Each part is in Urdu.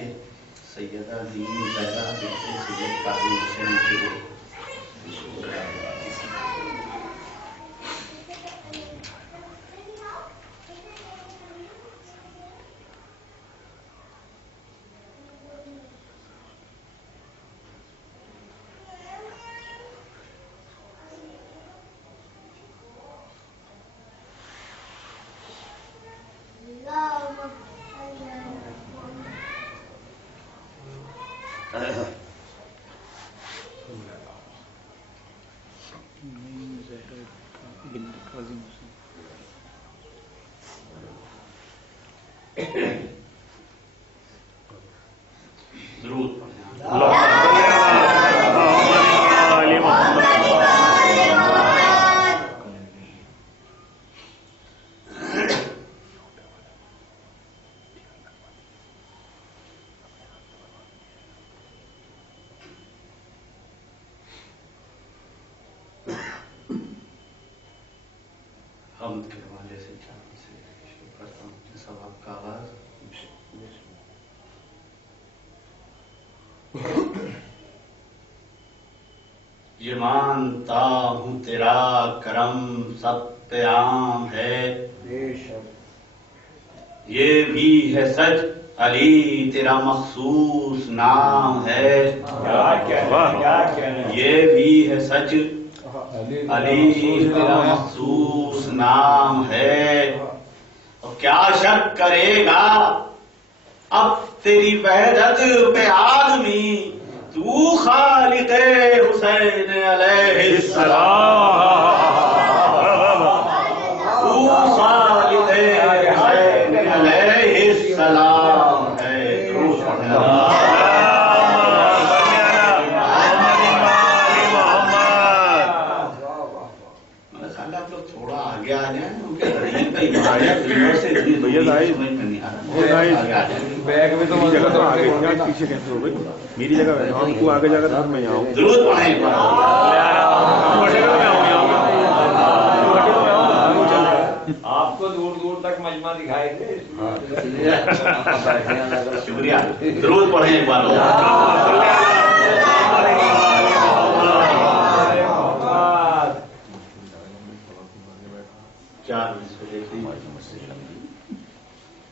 کہ سیدہ دین زہرا بنت سید قاضی حسین کے حمد کے حوالے سے چاند سے شروع کرتا ہوں اپنے ثواب کا آغاز. یہ مانتا ہوں تیرا کرم سب پہ عام ہے، یہ بھی ہے سچ علی تیرا مخصوص نام ہے، یہ بھی ہے سچ علی تیرا مخصوص نام ہے. اور کیا شک کرے گا اب تیری وحدت پہ آدمی، تو خالق حسین علیہ السلام، تو خالق حسین علیہ السلام ہے. بیگ میں تو پیچھے کیسے ہو گئی میری جگہ تو آگے جا کر میں آؤں ضرور پڑھیں. آپ کو دور دور تک مجمع دکھائے تھے. شکریہ. ضرور پڑھیں ایک بار.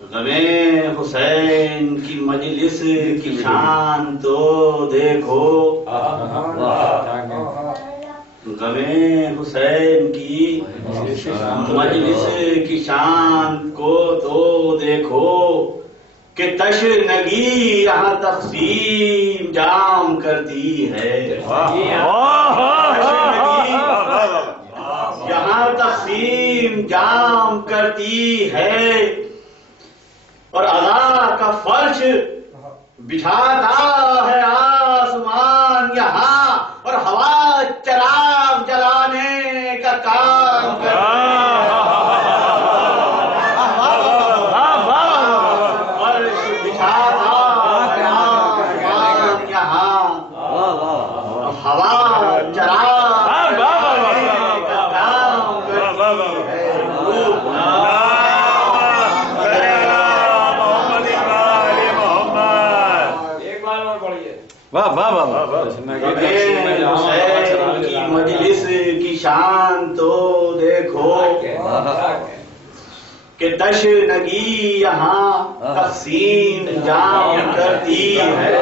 غمِ حسین کی مجلس کی شان تو دیکھو، غمِ حسین کی مجلس کی شان کو تو دیکھو، کہ تشنگی یہاں تقسیم جام کرتی ہے، یہاں تقسیم جام کرتی ہے، اور عزا کا فرش بچھاتا ہے آسمان یہاں، اور ہوا چراغ جلانے کا کام کرتی ہے، فرش بچھاتا ہے آسمان یہاں، اور ہوا چراغ جلانے کا کام کرتی ہے. کی مجلس کی شان تو دیکھو، کہ تشنگی یہاں تقسیم جام کرتی ہے،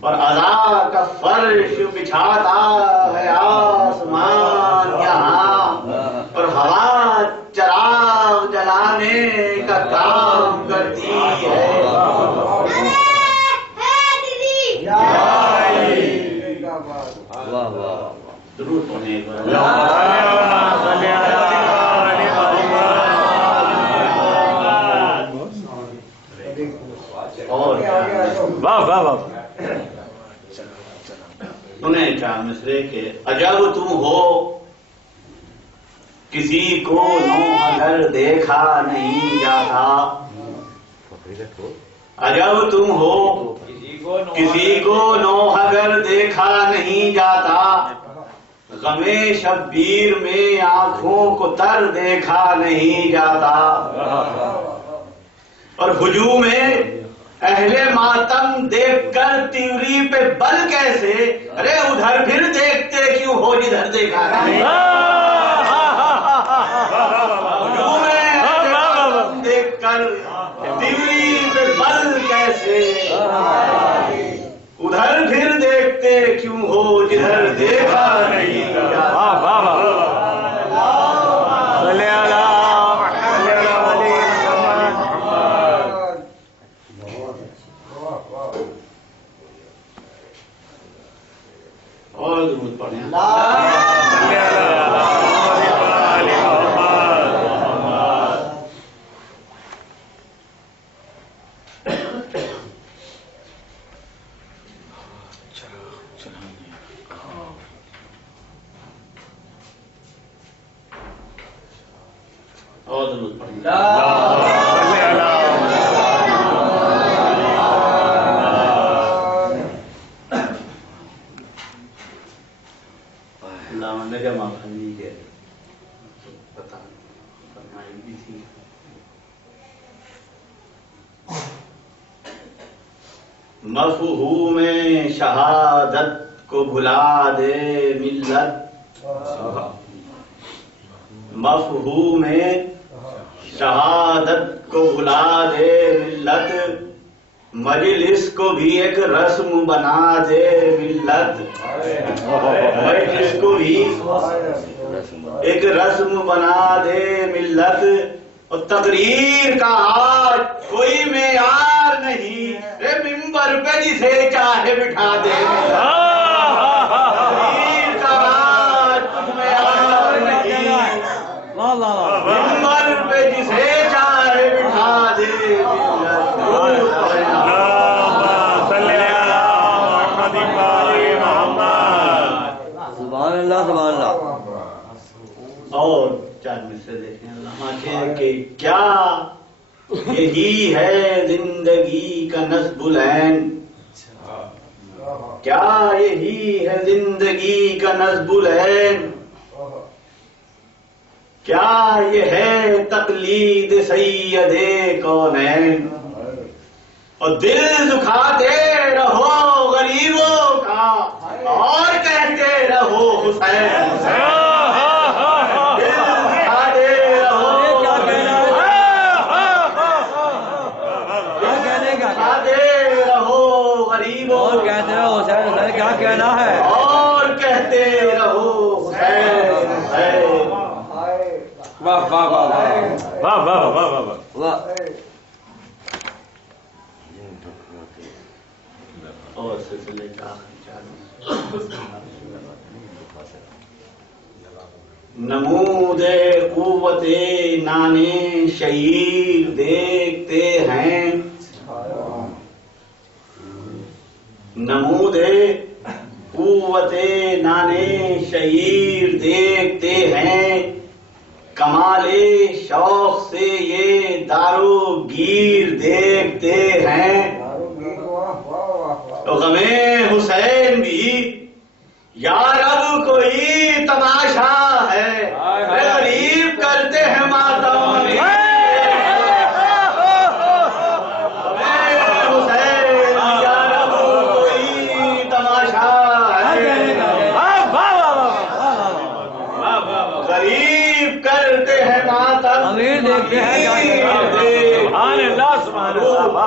اور عزا کا فرش بچھاتا ہے آسمان یہاں، اور ہوا چراغ جلانے کا کام کرتی ہے. ضرور پڑھنے سنیں چار مصرے کے. عجب تم ہو کسی کو نوح اگر دیکھا نہیں جاتا، عجب تم ہو کسی کو نوح اگر دیکھا نہیں جاتا، غم شبیر میں آنکھوں کو تر دیکھا نہیں جاتا، اور ہجوم اہل ماتم دیکھ کر تیوری پہ بل کیسے، ارے ادھر پھر دیکھتے کیوں ہو جدھر دیکھا نہیں، دیکھ کر تیوری پہ بل کیسے، ادھر پھر دیکھتے کیوں ہو جدھر دیکھا نہیں جاتا۔ اور درود پڑھیں۔ اور درود پڑھیں۔ جمع بھنی کے پتہ فرمائی بھی تھی، مفہوم شہادت کو بھلا دے ملت، مفہوم شہادت کو بھلا دے ملت، مجلس کو بھی ایک رسم بنا دے ملت، مجلس کو بھی ایک رسم بنا دے ملت، اور تقریر کا آج کوئی معیار نہیں، اے ممبر پہ جسے چاہے بٹھا دے ملت، تقریر کا آج کوئی معیار نہیں، ممبر پہ جسے چاہے بٹھا دے ملت۔ سبحان اللہ سبحان اللہ۔ اور چار میں سے دیکھیں علامہ کہ کیا یہی ہے زندگی کا نصب العین، کیا یہی ہے زندگی کا نصب العین، کیا یہ ہے تقلید سید کونین، اور دل دکھاتے رہو غریبوں کا اور کہتے رہو حسین، دل دکھاتے رہو غریبوں اور کہتے رہو حسین حسین، کیا کہنا ہے، اور کہتے رہو حسین حسین۔ واہ واہ واہ واہ واہ واہ واہ۔ اور سلسلے کا نمود قوت نانے شہیر دیکھتے ہیں، نمود قوت نانے شہیر دیکھتے ہیں، کمال شوق سے یہ دارو گیر دیکھتے ہیں، تو غم حسین بھی یا رب کوئی تماشا ہے، غریب کرتے ہیں ماتم، حسین یا رب کوئی تماشا ہے، غریب کرتے ہیں ماتم، امیر دیکھتے ہیں، سبحان اللہ سبحان اللہ۔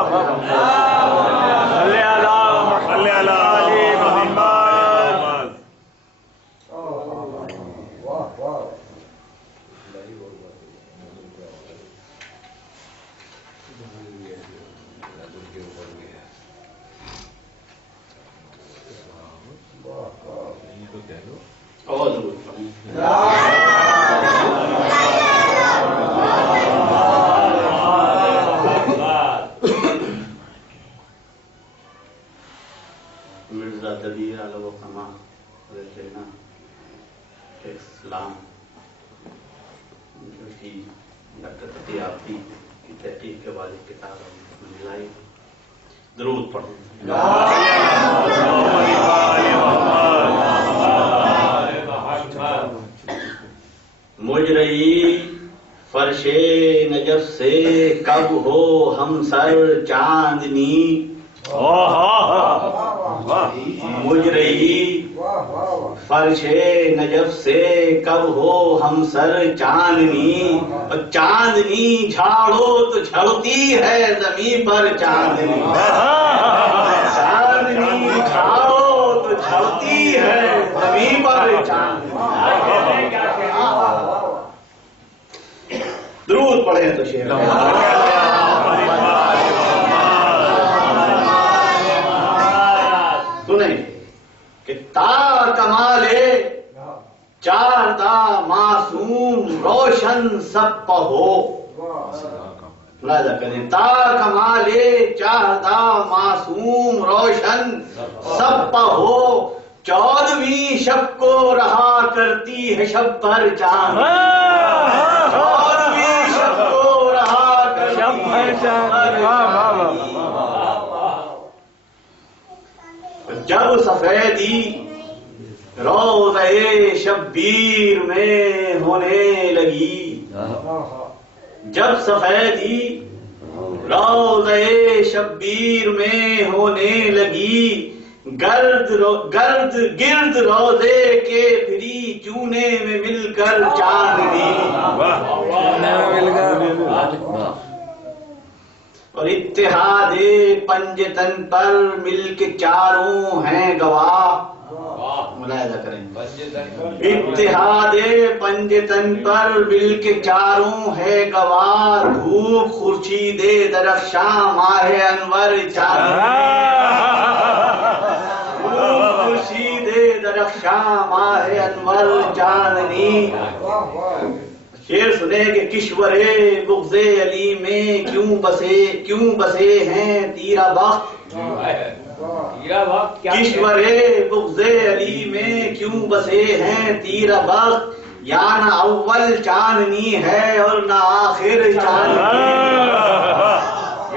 مرزا دبیر علیہ وسلم اسلام جو کہ ڈاکٹر تقی آفتی کی تحقیق کے والد کتاب لائی، درود پڑھیں۔ مجرئی فرش نجف نجف سے کب ہو ہم سر چاندنی مجھ رہی فرش نجف سے کب ہو ہم سر چاندنی اور چاندنی جھاڑو تو جھڑتی ہے زمین پر چاندنی چاندنی جھاڑو تو جھڑتی ہے زمین پر چاندنی درود پڑھیں تو شیر سنیں کہ تا کمالے چاردہ معصوم روشن سب پہو ملاحظہ کریں تا کمالے چاردہ معصوم روشن سب پہو 14ویں شب کو رہا کرتی ہے شب پر چاند 14ویں شب کو رہا کرتی ہے شب پر چاند جب سفیدی روضہ شبیر میں ہونے لگی جب سفیدی روضہ شبیر میں ہونے لگی گرد گرد روضے کے پھری چونے میں مل کر چاندنی اور اتحاد پنجتن پر مل کے چاروں ہیں گواہ ملاحظہ کریں اتحاد پنجتن پر مل کے چاروں ہے گواہ دھوپ خورشید درخشاں ماہ انور خورشید درخشاں ماہ انور چاندنی شیر سنے کہ کشور بغض علی میں کیوں بسے ہیں تیرا بخت کشور بغض علی میں کیوں بسے ہیں تیرا بخت یا نہ اول چاندنی ہے اور نہ آخر چاندنی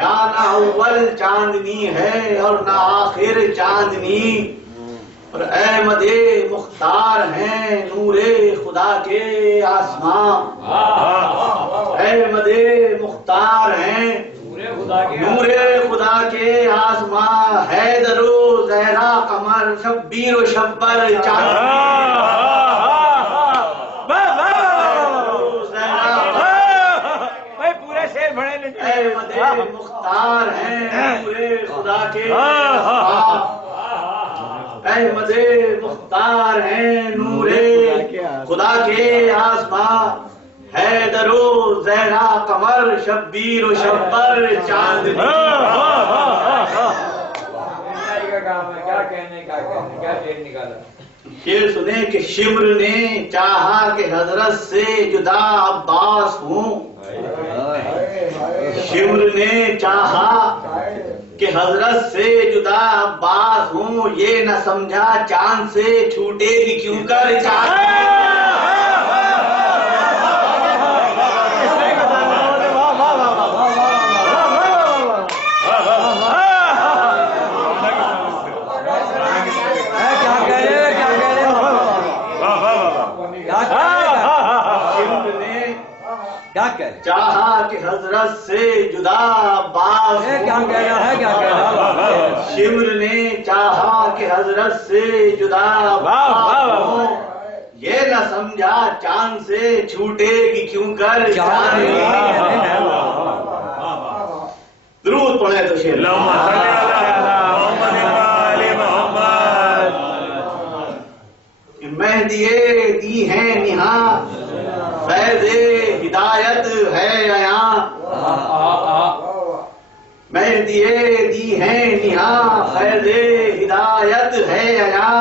یا نہ اول چاندنی ہے اور نہ آخر چاندنی اور احمد مختار ہیں نور خدا کے آسمان احمد مختار ہیں نور خدا کے آسمان حیدر و زہرا قمر شبیر و شبر چاندنی احمد مختار ہیں نور خدا کے آسمان احمد مختار ہیں نور خدا کے آسمان حیدر و زہرا قمر شبیر و شبر چاندنی شیر سنے کہ شمر نے چاہا کہ حضرت سے جدا عباس ہوں شمر نے چاہا کہ حضرت سے جدا عباس ہوں یہ نہ سمجھا چاند سے چھوٹے گی کیوں کر چاند چاہا کہ حضرت سے جدا عباس شمر نے چاہا کہ حضرت سے جدا عباس ہوں یہ نہ سمجھا چاند سے چھوٹے گی کیوں کر چاندنی درود پڑھے تو شیر مہدی دی ہیں نہاں فیض ہدایت ہے عیاں مہدی دی ہیں نہاں فیض ہدایت ہے عیاں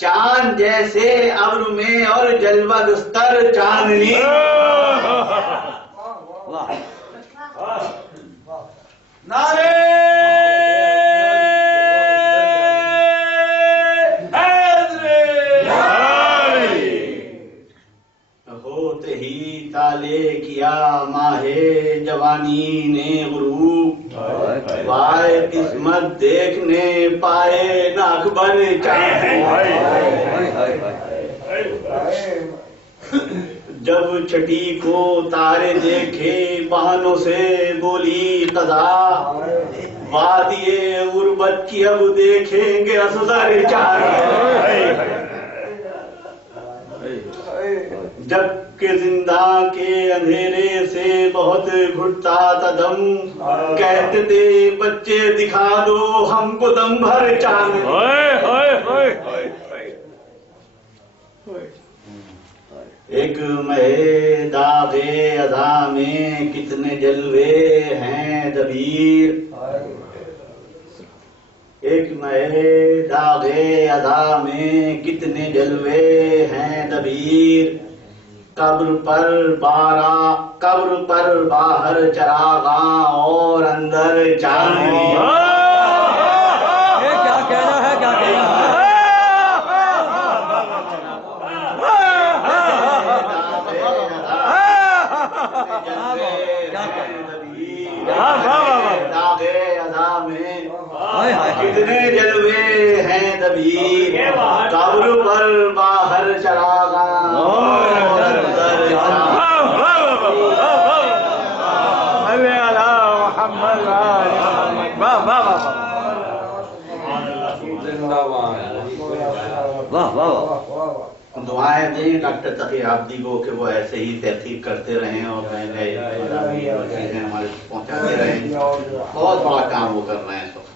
چاند جیسے ابر میں اور جلوہ گستر چاندنی نعرے ہوتے ہی تالے کیا ماہ جوانی نے غروب وائے قسمت دیکھنے پائے نہ اکبر جب چھٹی کو تارے دیکھے بہنوں سے بولی قضا، وادی غربت کی اب دیکھیں گے اصغر چاہے، جب کہ زندہ کے اندھیرے سے بہت گھٹتا تھا دم، کہتے تھے بچے دکھا دو ہم کو دم بھر چاند، ایک مہ داغ اذا میں کتنے جلوے ہیں دبیر، ایک مہ داغ اذا میں کتنے جلوے ہیں دبیر، قبر پر باہر چراغاں اور اندر چاندنی، کیا کہنا ہے، کیا کہنا ہے، کتنے جلوے ہیں دبیر، قبر پر باہر چراغاں اور اندر واہ واہ، دعائیں دیں ڈاکٹر تقی عابدی کو کہ وہ ایسے ہی تحقیق کرتے رہیں اور نئے نئے چیزیں ہمارے پہنچاتے رہیں، بہت بڑا کام وہ کر رہے ہیں اس وقت۔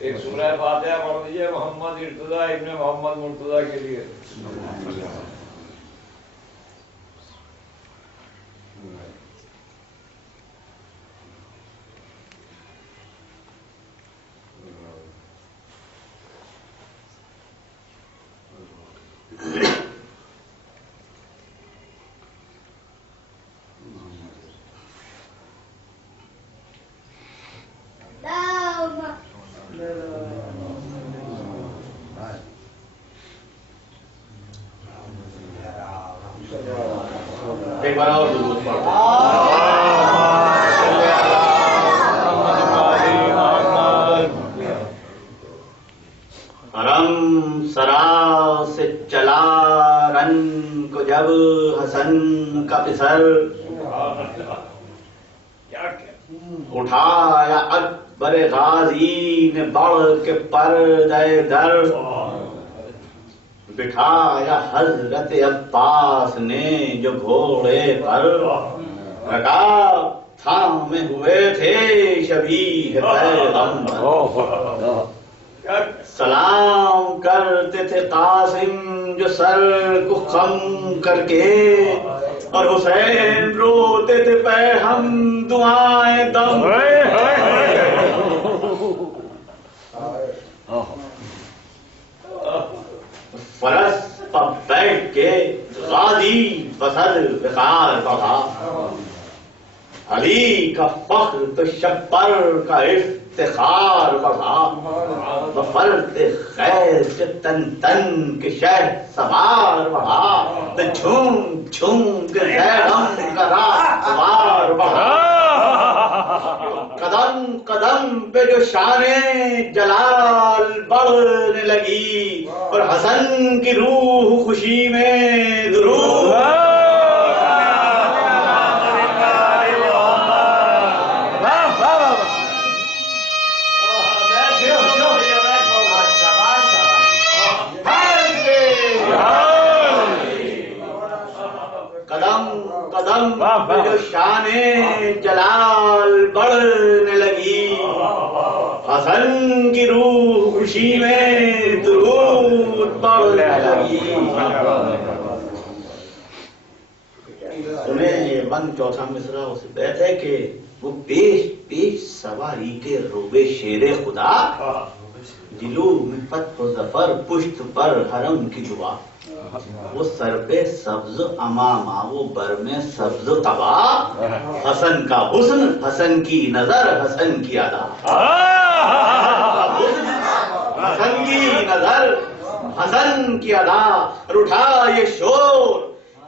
ایک سورہ فاتحہ پڑھ دیجیے محمد ارتضیٰ ابن محمد مرتضیٰ کے لیے۔ ایک بار اور درود پڑھتے ہیں۔ حرم سرا سے چلا رن کو جب حسن کا پسر، اٹھایا اکبر غازی نے بڑھ کے پردے در، بٹھایا حضرت عباس نے جو گھوڑے پر، رکاب تھامے ہوئے تھے شبیہ پیغمبر، سلام کرتے تھے قاسم جو سر کو خم کر کے، اور حسین روتے تھے پہ ہم دعائیں دم، فرس پر بیٹھ کے غازی بسد وقار پڑھا، علی کا فخر تو شبر کا افتخار بڑھا، بفرد خیر سے تن تن کے شہ سوار بڑھا، تو جھوم جھوم کے زیرم کا راہ سوار بڑھا، قدم قدم پہ جو شان جلال بڑھنے لگی، اور حسن کی روح خوشی میں درود، قدم پہ جو شان جلال بڑھنے لگی، حسن کی روح خوشی میں درود بڑھنے لگی۔ انہیں یہ بند چوتھا مصرع اس بیت ہے کہ وہ پیش پیش سواری کے روبے شیر خدا، جلو میں فتح و ظفر پشت پر حرم کی دعا، وہ سر پہ سبز امامہ وہ بر میں سبز قبا، حسن کا حسن حسن کی نظر حسن کی ادا، حسن کی نظر حسن کی ادا، اٹھا یہ شور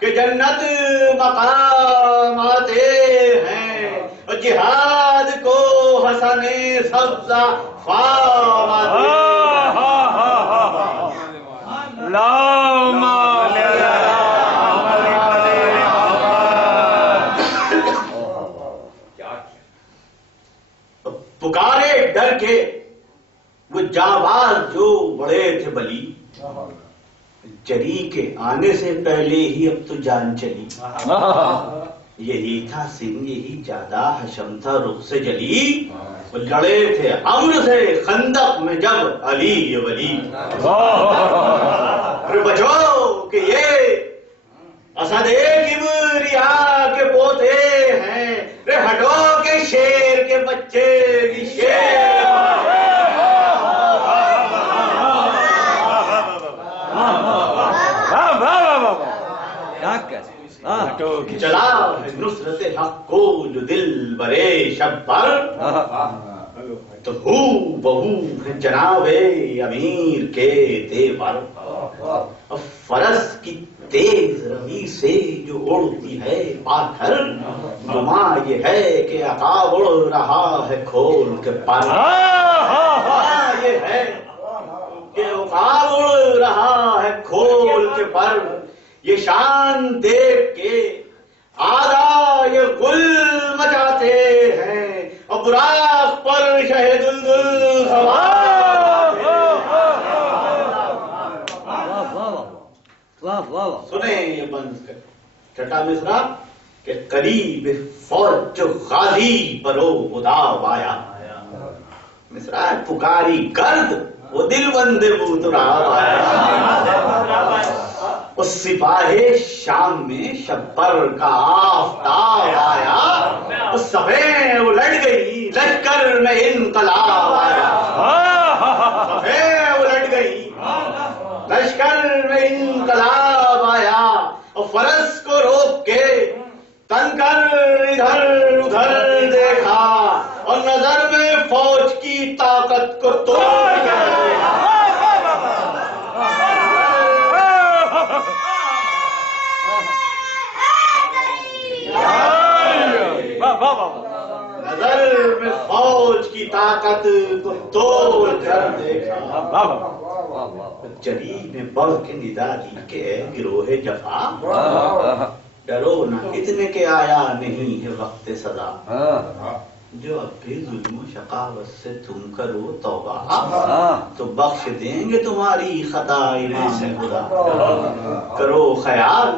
کہ جنت مقام آتے ہیں، اور جہاد حسن سبزہ فامد پکارے ڈر کے وہ جانباز جو بڑے تھے بلی، جری کے آنے سے پہلے ہی اب تو جان چلی. یہی تھا سنگ یہی جادہ حشم تھا رخ سے جلی، وہ لڑے تھے امر سے خندق میں جب علی یہ ولی. بچو کہ یہ اسد کبریا کے پوتے ہیں، رے ہٹو کے شیر کے بچے بھی شیر. چلا نصرت حق کو جو دل برے شب پر، تو ہو بہو ہے جناب امیر کے تیور. فرس کی تیز روی سے جو اڑتی ہے پاتھر، نما یہ ہے کہ عقاب اڑ رہا ہے کھول کے پر. یہ ہے کہ عقاب اڑ رہا ہے کھول کے پر. یہ شان دیکھ کے آدھا یہ گل مچاتے ہیں، اور براق پر شہ دلدل سنیں یہ بند چھٹا مصرع کہ قریب فوج جو غازی پرو اداب آیا. مصرع پکاری گرد وہ دل بندے بوتراب آیا. اس سپاہی شام میں شبر کا آفتاب آیا، اس صفحے الٹ گئی لشکر میں انقلاب آیا. صفحے الٹ گئی لشکر میں انقلاب آیا، اور فرس کو روک کے تن کر ادھر ادھر دیکھا، اور نظر میں فوج کی طاقت کو توڑ کر نظر میں فوج کی طاقت کو توڑ کر دیکھا. جری نے بڑھ کے ندا دی کہ اے گروہ جفا، ڈرو نہ اتنے کے آیا نہیں ہے وقت سزا. جو اب بھی ظلم و شقاوت سے تم کرو توبہ، تو بخش دیں گے تمہاری خطا امام خدا. کرو خیال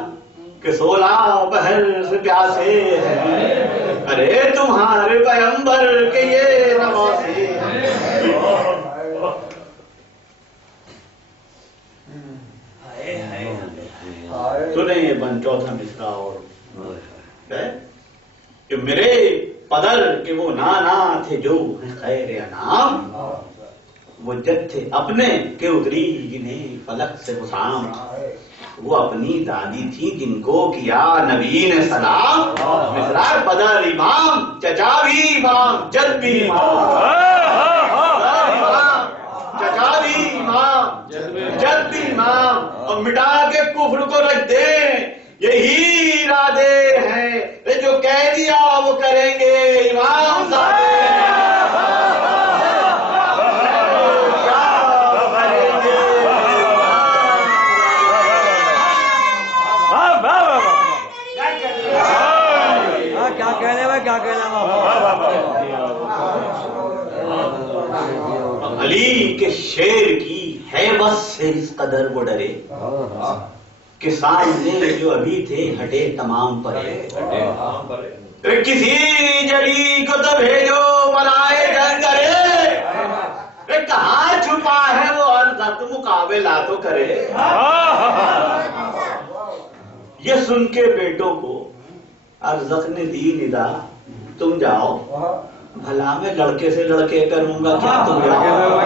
کہ 16 پہر سے پیاسے ہیں، ارے تمہارے پیغمبر کے یہ نواسے ہیں. سنیں یہ بن چوتھا مصرع اور کہ میرے پدر کے وہ نانا تھے جو خیر انعام، وہ جد تھے اپنے کہ اتری جنہیں فلک سے حسام. وہ اپنی دادی تھی جن کو کیا نبی نے سلام. مصرع پدر امام، چچا بھی امام، جد بھی امام. چچا بھی امام، جد بھی امام. اور مٹا کے کفر کو رکھ دیں، یہی ارادے ہیں جو کہہ دیا وہ کریں گے امام زادے. علی کے شیر کی ہیبت سے اس قدر وہ ڈرے کہ سامنے جو ابھی تھے ہٹے تمام پرے. کسی جری کو تو بھیجو بلائے ڈر کرے، کہاں چھپا ہے وہ عرضت مقابلہ تو کرے. یہ سن کے بیٹوں کو ارزق نے دی ندا، تم جاؤ بھلا میں لڑکے سے لڑکے کروں گا کیا تم جاؤ.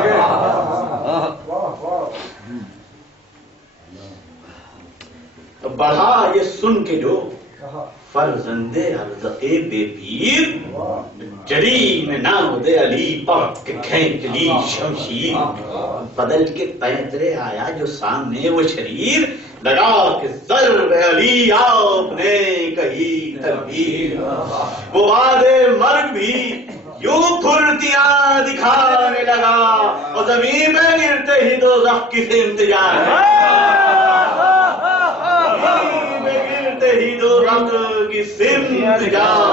بڑھا یہ سن کے جو فرزند ارزق بے پیر، جری میں نام دے علی پک کے کھینچ لی شمشیر. بدل کے پینترے آیا جو سامنے وہ شریر، لگا کہ ضرب علی آپ نے کہی تکبیر. وہ وعدے مرگ بھی یوں پھرتیاں دکھانے لگا اور زمین میں گرتے ہی دوزخ کی انتظار زمین میں گرتے ہی دوزخ کی انتظار.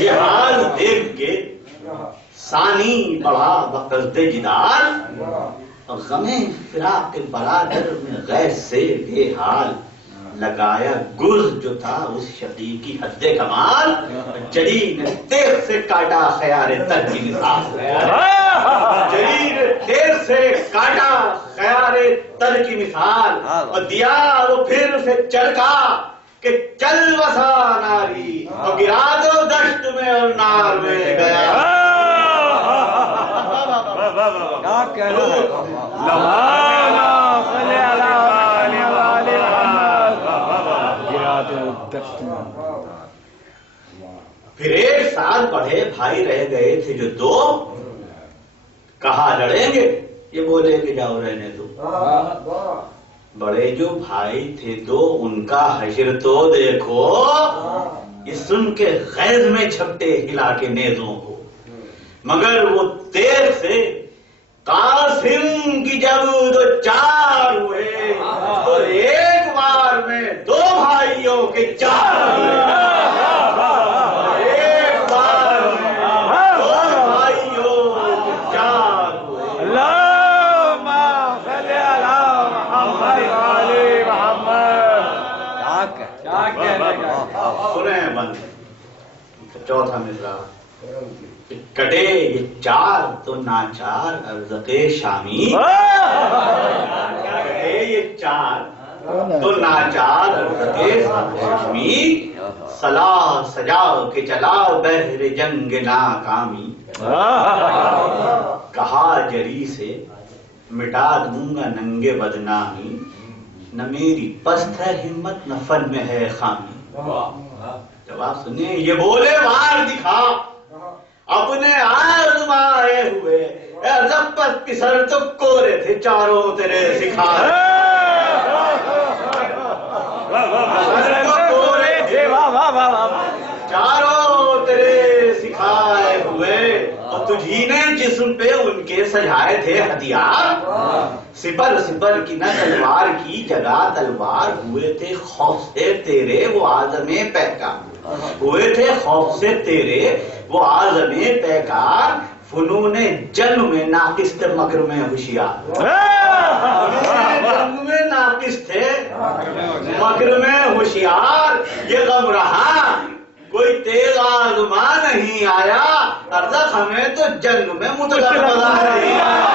یہ حال دیکھ کے ثانی بڑھا بقصد جدال اور غم فراق برادر میں غیر سے بے حال لگایا گرز جو تھا اس شقی کی حد کمال جری نے تیر سے کاٹا خیار تر کی مثال جری نے تیر سے کاٹا خیار تر کی مثال اور دیا وہ پھر اسے چڑکا کہ چل وسا ناری اور گرا دو دشت میں اور نار میں گیا. کیا کہنا ہے پھر 1 سال پڑھے بھائی رہ گئے تھے جو 2 کہا لڑیں گے یہ بولے کہ جاؤ رہنے دو. بڑے جو بھائی تھے 2 ان کا حشر تو دیکھو یہ سن کے غیظ میں جھپٹے ہلا کے نیزوں کو مگر وہ تیر سے قاسم کی جب 2 4 ہوئے تو ایک بار میں 2 بھائیوں کے 4 ہوئے. ایک بار میں 2 بھائیوں کے 4 ہوئے. اللہم صلی علی محمد علی محمد. کیا کہنے کا سنیں بند. چوتھا مصرع کٹے یہ 4 تو ناچار ارزق شامی. کٹے یہ 4 تو ناچار ارزق شامی. صلاح سجا کے چلا بہر جنگ ناکامی. کہا جری سے مٹا دوں گا ننگے بدنامی نہ میری پست ہے ہمت نہ فن میں ہے خامی. جواب سنیں یہ بولے وار دکھا اپنے آزمائے ہوئے ربت کی سر تو کورے تھے چاروں تیرے سکھائے. چاروں تیرے سکھائے ہوئے اور تجھی نے جسم پہ ان کے سجائے تھے ہتھیار. سپر سپر کی نہ تلوار کی جگہ تلوار ہوئے تھے خوف سے تیرے وہ آزم پیکار. ہوئے تھے خوف سے تیرے وہ آزم پیکار. فنون جنگ میں ناقص تھے مکر میں ہوشیار. جنگ میں ناقص تھے مکر میں ہوشیار. یہ غم رہا کوئی تیز آزما نہیں آیا ارزق ہمیں تو جنگ میں مطلق مزہ نہیں آیا.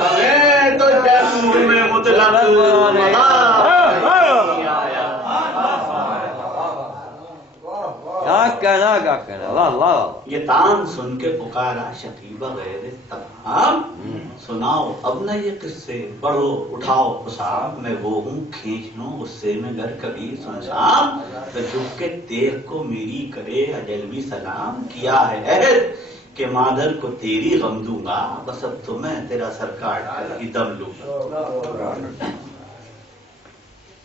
ہمیں تو جنگ میں مطلق مزہ کیا کہنا اللہ. یہ تان سن کے پکارا شکیبہ غیر تمام. سناؤ اب نہ یہ قصے پڑھو اٹھاؤ حساب. میں وہ ہوں کھینچ لوں اس سے میں گھر کبھی سنسام. تو جھک کے دیکھ کو میری کرے اجل بھی سلام. کیا ہے عہد کہ مادر کو تیری غم دوں گا بس اب تو میں تیرا سر کاٹ کر ہی دم لوں گا.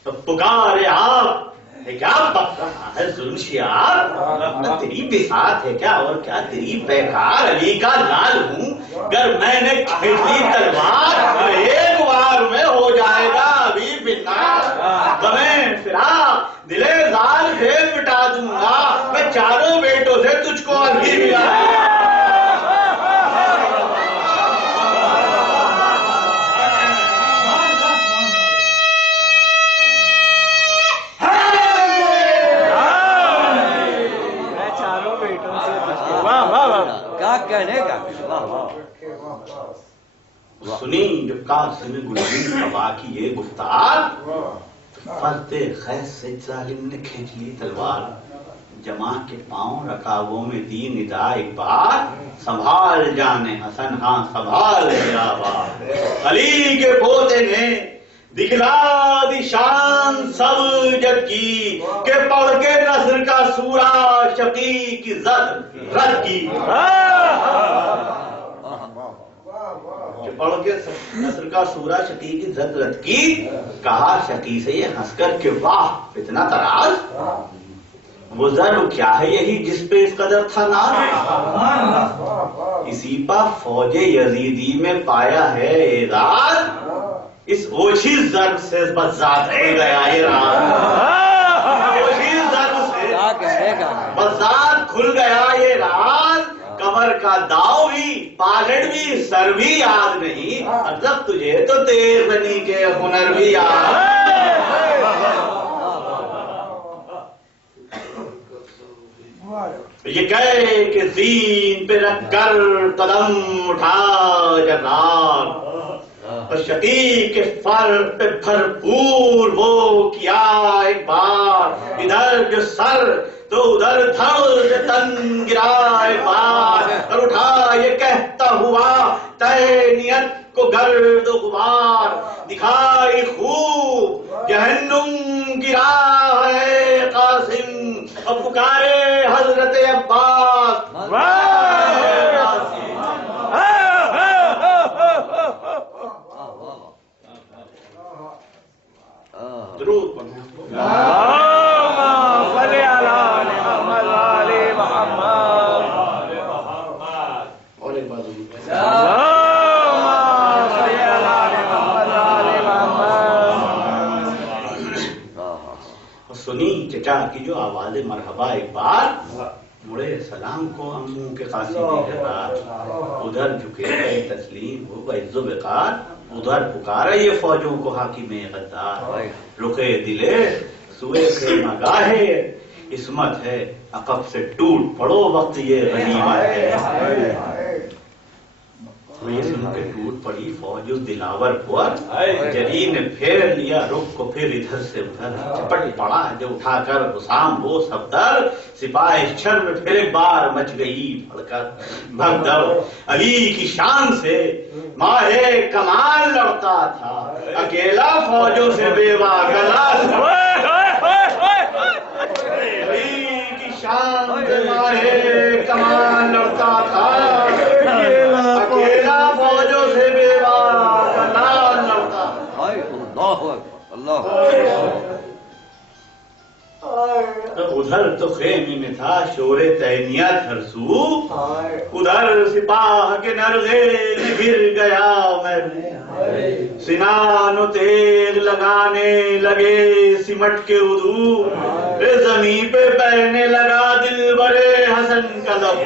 تو پکارے آپ کیا بک رہا ہے ظلم شیار. تیری بساط ہے کیا اور کیا تیری پیکار. علی کا لال ہوں گر میں نے کھینچ لی تلوار 1 بار میں ہو جائے گا ابھی بنا. غمیں فراق دلے زال پھر مٹا دوں گا میں چاروں بیٹوں سے تجھ کو ابھی ملا. کہنے کا سنی جب قاسم گلزن ہوا کی یہ گفتار فرد خیز سے ظالم نے کھینچ لی تلوار. جمع کے پاؤں رکاووں میں دی ندا ایک بار. سنبھال جانے حسن ہاں سنبھال گیا بار. علی کے پوتے نے دکھلا دی شان سب جگ کی کہ پڑھ کے نصر کا سورہ شقی کی زد رد کی. کہ پڑھ کے نصر کا سورہ شقی کی زد لٹکی، کہا شقی سے یہ ہنس کر کہ واہ اتنا تراز، وہ ضرب کیا ہے یہی جس پہ اس قدر تھا ناز، اسی پا فوج یزیدی میں پایا ہے اعزاز، اس اوچھی ضرب سے بذات کھل گیا یہ راز، اوچھی ضرب سے بذات کھل گیا یہ راز، کمر کا داؤ بھی پالڑ بھی سر بھی یاد نہیں، مطلب تجھے تو تیر بنی کے ہنر بھی یاد، یہ کہے کہ زین پہ رکھ کر قدم اٹھا جرار، اور شقیق کے فر پہ بھرپور وہ کیا ایک بار، ادھر جو سر تو ادھر دھڑ جو تن گرا ایک بار، اور اٹھا یہ کہتا ہوا تے نیت کو گرد و غبار، دکھائی خوب جہنم گرا ہے قاسم، اور پکارے حضرت عباس درود پڑھیں۔ اور ایک بات سنی چچا کی جو آواز مرحبا ایک بار، مڑے سلام کو اموں کے قاصدی ہے رات، ادھر جھکے گئے تسلیم ہو بعز و وقار، ادھر پکارا یہ فوجوں کو حاکم غدار، رخے دلے سوئے خیمہ گاہے عصمت ہے، عقب سے ٹوٹ پڑو وقت یہ غنیمت ہے، یہ سن کے ٹوٹ پڑی فوج اس دلاور پر، جری نے پھیر لیا رخ کو پھر ادھر سے ادھر، چپٹ پڑا جو اٹھا کر حسام وہ صفدر، سپاہی شر میں پھر ایک بار مچ گئی بھڑکر بھگدڑ، علی کی شان سے ماہ کمال لڑتا تھا، اکیلا فوجوں سے بیوہ گلا، علی کی شان سے ماہ کمال لڑتا تھا، اکیلا فوجوں سے بیوہ گلا لڑتا، ادھر تو خیمے میں تھا شور تینیت ہر سو، ادھر سپاہ کے نرغے میں گر گیا میں، سنان و تیغ لگانے لگے سمٹ کے ردو، زمین پہ بہنے لگا دل برے حسن کا لب،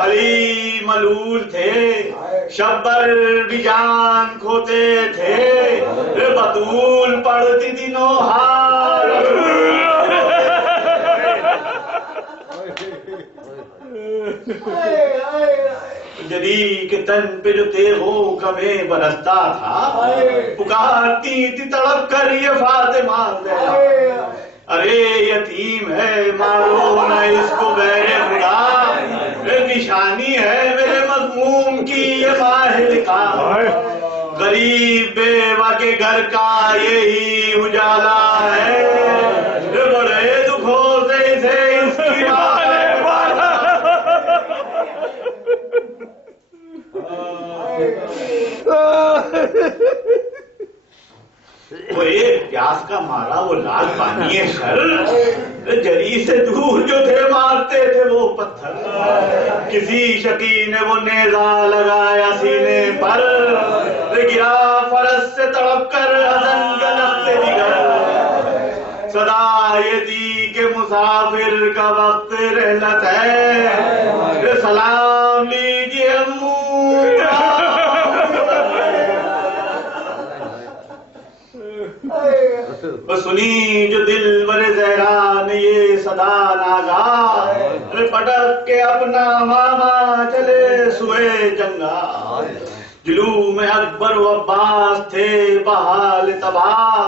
علی ملول تھے شبر بھی جان کھوتے تھے، بطول پڑھتی دنوں ہار، جری کے تن پہ جو تیغوں کا میں برستا تھا، پکارتی تھی تڑپ کر یہ فاطمہ زہرا، ارے یتیم ہے مارو نہ اس کو غیر خدا، نشانی ہے میرے مضمون کی یہ ماہر کا، غریب بیوہ کے گھر کا یہی اجالا ہے، بڑے دکھوں سے اسے اس کی وہ ایک پیاس کا مارا وہ لال پانی شر، جری سے دور جو تھے مارتے تھے وہ پتھر، کسی شقی نے وہ نیزہ لگایا سینے پر، گرا فرس سے تڑپ کر حسن کا لفظ جگر، صدا یہ دی کہ مسافر کا وقت رحلت ہے، سلام لیجیے امو، سنی جو دل بر زہرا نے یہ صدا ناگا، پٹک کے اپنا ماما چلے سوئے جنگا، جلو میں اکبر و عباس تھے بحال تباہ،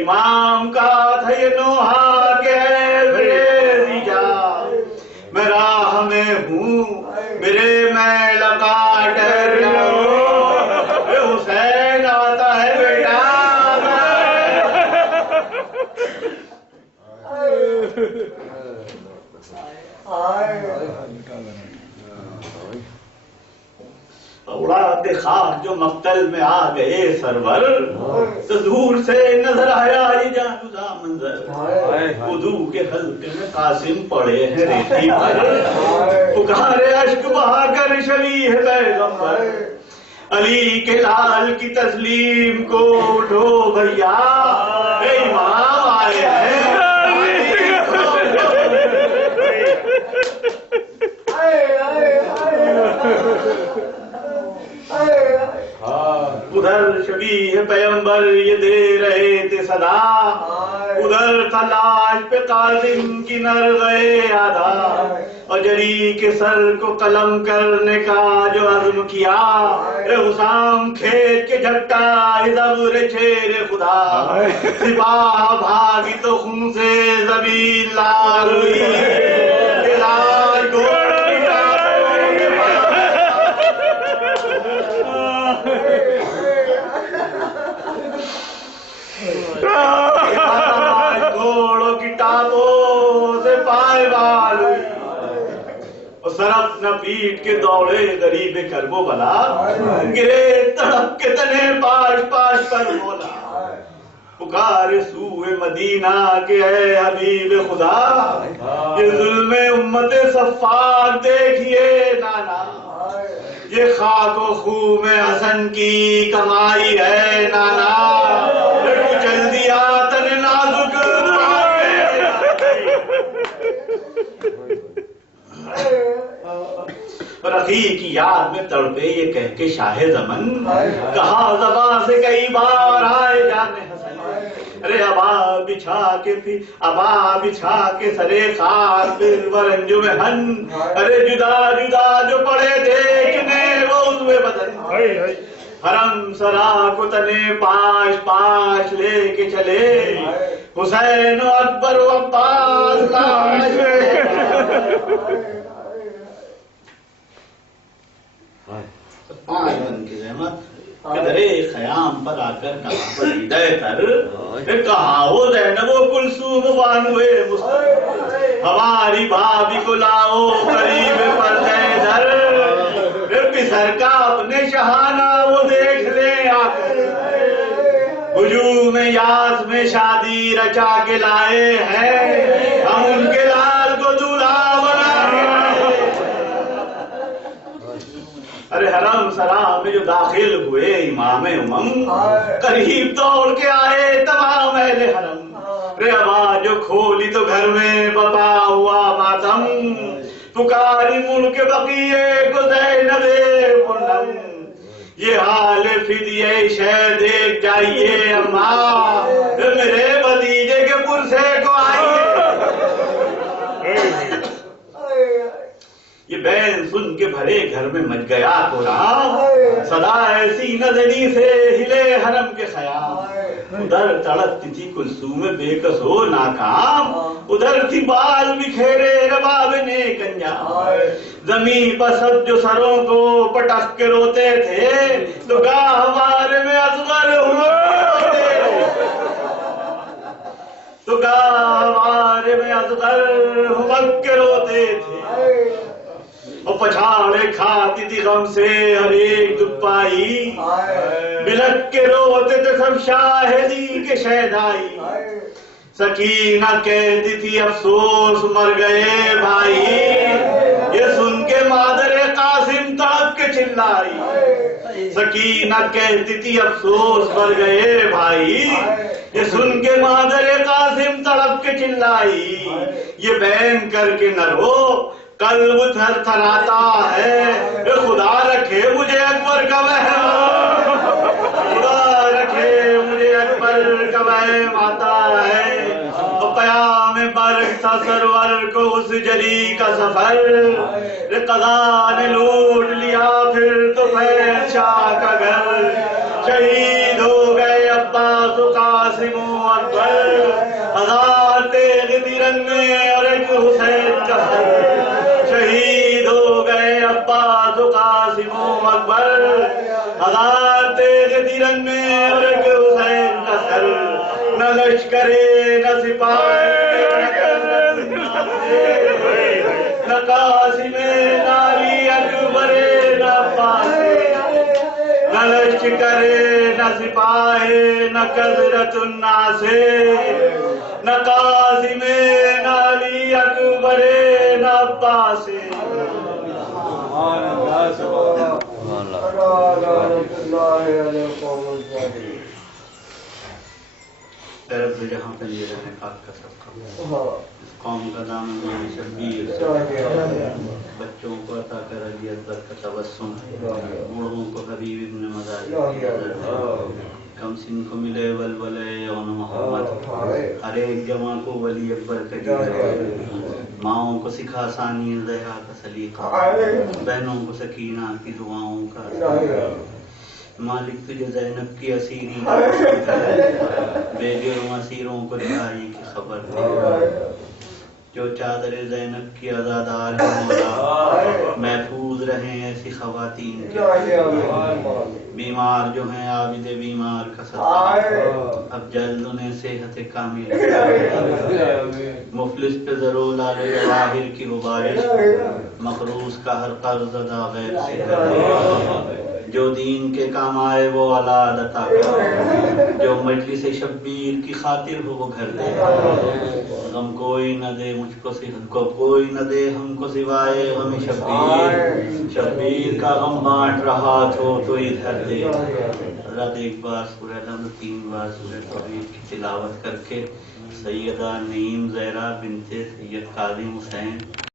امام کا تھا یہ نوحہ کہ اے بریزی جا، میں راہ میں ہوں میرے میل کا ڈر حسین آتا ہے بیٹا، بعد خاک جو مقتل میں آ گئے سرور، تو دور سے نظر آیا یہ جانوزا منظر، وضو کے حلقے میں قاسم پڑے ہیں ریتی پر، پکارے اشک بہا کر شبیہ پیغمبر، علی کے لال کی تسلیم کو اٹھو بھیا، اے امام آئے ہیں ادھر شبیہ پیغمبر یہ دے رہے تھے صدا، ادھر تلاش پہ قاسم کی نر گئے آدھا، اور جری کے سر کو قلم کرنے کا جو عزم کیا، اے حسام کھیت کے جھٹا زبر چھیر خدا، سپاہ بھاگی تو خون سے زمین لال ہوئی، لال گھوڑ گھوڑوں کی ٹانگوں سے پائے بال ہوئی، اور سرف نہ پیٹ کے دوڑے غریب کربو بلا، گرے تڑپ کے تنے پاش پاش پر مولا، پکار سوئے مدینہ کے اے حبیب خدا، یہ ظلم امت صفاق دیکھیے نانا، یہ خاک و خون میں حسن کی کمائی ہے نانا، چل دیا تن نازک رفیع کی یاد میں تڑپے یہ کہہ کے شاہ زمن، کہا زباں سے کئی بار آئے جانے حسن، ارے ابا بچھا کے سرے خاک پھر ورنج میں ہن، ارے جدا جدا جو پڑے دیکھنے وہ عضو بدن، حرم سرا کو تنے پاش پاش لے کے چلے، حسین و اکبر و عباس لاش پانچ بن کی زحمت قدرے خیام پر آ کر کہاں پر ہدایہ تر، کہاں ہو زینب و کلثوم بانوے مصطفی، ہماری بھابھی کو لاؤ قریب پردے در، پسر کا اپنے شہانہ وہ دیکھ لے آ کر، ہجوم یاس میں شادی رچا کے لائے ہیں، ہم ان کے لال کو دولہا بنا کے، ارے حرم سرا میں جو داخل ہوئے امام امم، قریب دوڑ کے آئے تمام اہل حرم، ارے آواز جو کھولی تو گھر میں بپا ہوا ماتم، پکاری مڑ کے بقیے کو زینب پرنم، یہ حال فدیہ شہ دیکھ جائیے اماں، میرے بھتیجے کے پرسے کو آئیے، یہ بین سن کے بھرے گھر میں مچ گیا قرآن، صدا ایسی نظری سے ہلے حرم کے خیام، ادھر تڑپتی تھی کلثوم بے کس ہو ناکام، ادھر تھی بال بکھیرے رباب نے کنجام، زمین پر سب جو سروں کو پٹک کے روتے تھے، تو گاہوار میں اصغر ہوتے، تو گاہوار میں اصغر ہمک کے روتے تھے، اور پچھاڑے کھاتی تھی غم سے ہر ایک دپائی، بلک کے روتے تھے سب شاہدی کے شہدائی، سکینہ کہتی تھی افسوس مر گئے بھائی، یہ سن کے مادر قاسم تڑپ کے چلائی، سکینہ کہتی تھی افسوس مر گئے بھائی، یہ سن کے مادر قاسم تڑپ کے چلائی، یہ بین کر کے نہ رو قلب تھر تھراتا ہے، خدا رکھے مجھے اکبر کا وہم، خدا رکھے مجھے اکبر کا وہم آتا ہے، اور قیام برگ تھا سرور کو اس جری کا سفر، قضا نے لوٹ لیا پھر تو فیض شاہ کا گھر، شہید ہو گئے عباس و قاسم و اکبر، ہزار تیغ تیرن میں اور ایک حسین کا سر، شہید ہو گئے عباس و قاسم و اکبر، ہزار تیغ تیرن میں اور ایک حسین کا سر، نہ لشکرے نہ سپاہی نہ قاسم نہ علی اکبر نہ عباس، بلش کرے نہ سپاہے نہ قدرت الناس نہ قاسم نہ علی اکبر نہ عباس رب جہاں پہ یہ رہنے خاک کا سب کا اس قوم کا دامن شبیر بچوں کو عطا کر علی اکبر کا تبسم بوڑھوں کو حبیب ابن مزار کم سن کو ملے ولولے یون محمد ہر ایک جمع کو ولی اکبر کا جگر ماؤں کو سکھا ثانی زہرا کا سلیقہ بہنوں کو سکینہ کی دعاؤں کا مالک تجھے زینب کی اسیری بے جرم اسیروں کو رہائی کی خبر دے جو چادر زینب کی آزادار مولا محفوظ رہیں ایسی خواتین کے بیمار جو ہیں عابد بیمار کا صدقہ اب جلد انہیں صحت کامل مفلس پہ ضرور لال جواہر کی وہ بارش مقروض کا ہر قرض ادا غیر سے کر جو دین کے کام آئے وہ اولاد عطا کر جو مجلس شبیر کی خاطر ہو وہ گھر دے غم کوئی نہ دے مجھ کو صحت کو کوئی نہ دے ہم کو سوائے غم شبیر شبیر کا غم بانٹ رہا تو ادھر دے حضرت ایک بار سورہ نمل 3 بار سورہ توحید کی تلاوت کر کے سیدہ نعیم زہرا بنت سید کاظم حسین